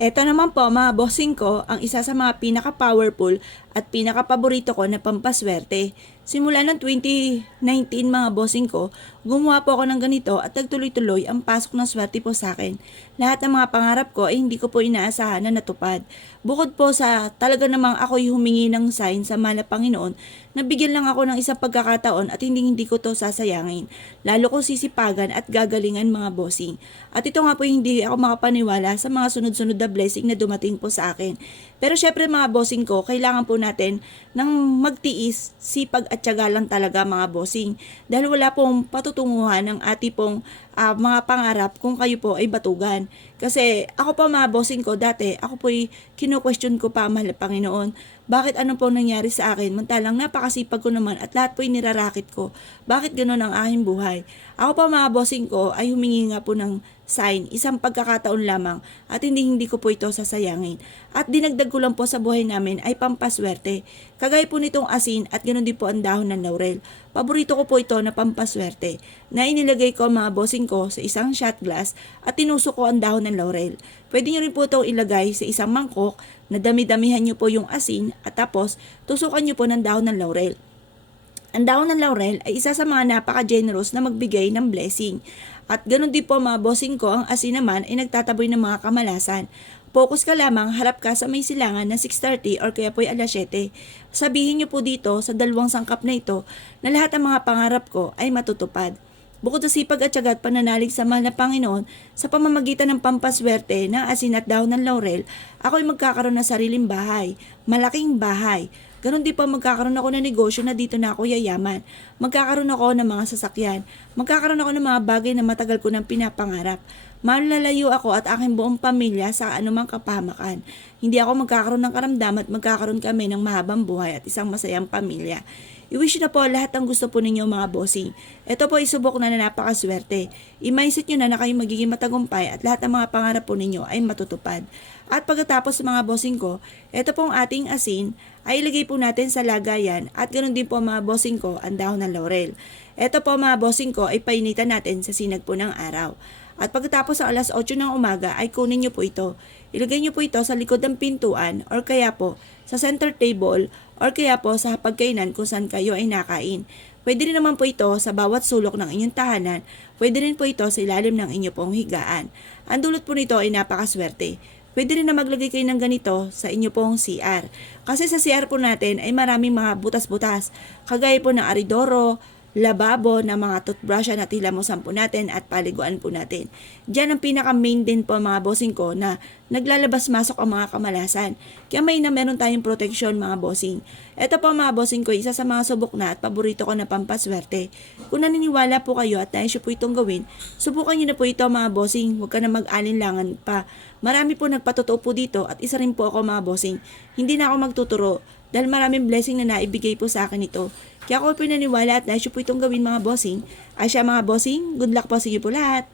Eto naman po mga bossing ko, ang isa sa mga pinaka-powerful at pinaka-paborito ko na pampaswerte. Simula ng 2019 mga bossing ko, gumawa po ako ng ganito at nagtuloy-tuloy ang pasok ng swerte po sa akin. Lahat ng mga pangarap ko ay hindi ko po inaasahan na natupad. Bukod po sa talaga namang ako'y humingi ng sign sa mahal na Panginoon, nabigyan lang ako ng isang pagkakataon at hindi ko to sasayangin. Lalo ko sisipagan at gagalingan mga bossing. At ito nga po hindi ako makapaniwala sa mga sunod-sunod na blessing na dumating po sa akin. Pero syempre mga bossing ko, kailangan po natin ng magtiis, sipag at tiyaga lang talaga mga bossing. Dahil wala pong patutunguhan ng ating pong mga pangarap kung kayo po ay batugan. Kasi ako po mga bossing ko dati, ako po ay kino-question ko pa mahal na Panginoon. Bakit ano po nangyari sa akin? Mantalang napakasipag ko naman at lahat po ay nirarakit ko. Bakit ganoon ang aking buhay? Ako po mga bossing ko ay humingi nga po ng sign, isang pagkakataon lamang at hindi ko po ito sasayangin. At dinagdag ko lang po sa buhay namin ay pampaswerte. Kagaya po nitong asin at ganoon din po ang dahon ng laurel. Paborito ko po ito na pampaswerte na inilagay ko mga bossing ko sa isang shot glass at tinusok ko ang dahon ng laurel. Pwede nyo rin po itong ilagay sa isang mangkok na dami-damihan nyo po yung asin at tapos tusukan nyo po ng dahon ng laurel. Ang dahon ng laurel ay isa sa mga napaka-generous na magbigay ng blessing. At ganoon din po mga bossing ko, ang asin naman ay nagtataboy ng mga kamalasan. Focus ka lamang, harap ka sa may silangan na 6:30 or kaya po ay alas 7. Sabihin niyo po dito sa dalawang sangkap na ito na lahat ng mga pangarap ko ay matutupad. Bukod sa sipag at tiyaga at pananalig sa mahal na Panginoon, sa pamamagitan ng pampaswerte ng asin at dahon ng laurel, ako ay magkakaroon ng sariling bahay, malaking bahay. Ganon din pa magkakaroon ako ng negosyo na dito na ako yayaman. Magkakaroon ako ng mga sasakyan. Magkakaroon ako ng mga bagay na matagal ko nang pinapangarap. Malalayo ako at aking buong pamilya sa anumang kapahamakan. Hindi ako magkakaroon ng karamdaman at magkakaroon kami ng mahabang buhay at isang masayang pamilya. I-wish na po lahat ng gusto po ninyo mga bossing. Ito po isubok na napakaswerte. I-mindset nyo na kayo magiging matagumpay at lahat ng mga pangarap po ninyo ay matutupad. At pagkatapos sa mga bossing ko, ito pong ating asin ay ilagay po natin sa lagayan at ganoon din po mga bossing ko ang dahon ng laurel. Ito po mga bossing ko ay painitan natin sa sinag po ng araw. At pagkatapos sa alas 8 ng umaga ay kunin nyo po ito. Ilagay nyo po ito sa likod ng pintuan or kaya po sa center table or kaya po sa pagkainan kung saan kayo ay nakain. Pwede rin naman po ito sa bawat sulok ng inyong tahanan. Pwede rin po ito sa ilalim ng inyong pong higaan. Ang dulot po nito ay napakaswerte. Pwede rin na maglagay kayo ng ganito sa inyo pong CR. Kasi sa CR po natin ay maraming mga butas-butas. Kagaya po ng aridoro, lababo, na mga toothbrush na hilamusan po natin at paliguan po natin. Diyan ang pinaka-main din po mga bossing ko na naglalabas-masok ang mga kamalasan. Kaya may na meron tayong protection mga bossing. Ito po mga bossing ko, isa sa mga subok na at paborito ko na pampaswerte. Kung naniniwala po kayo at nais po itong gawin, subukan nyo na po ito mga bossing. Huwag ka na mag-alinlangan pa. Marami po nagpatotoo po dito at isa rin po ako mga bossing. Hindi na ako magtuturo dahil maraming blessing na naibigay po sa akin ito. Kaya ako po naniniwala at nais po itong gawin mga bossing. Ay siya mga bossing, good luck po sa inyo po lahat.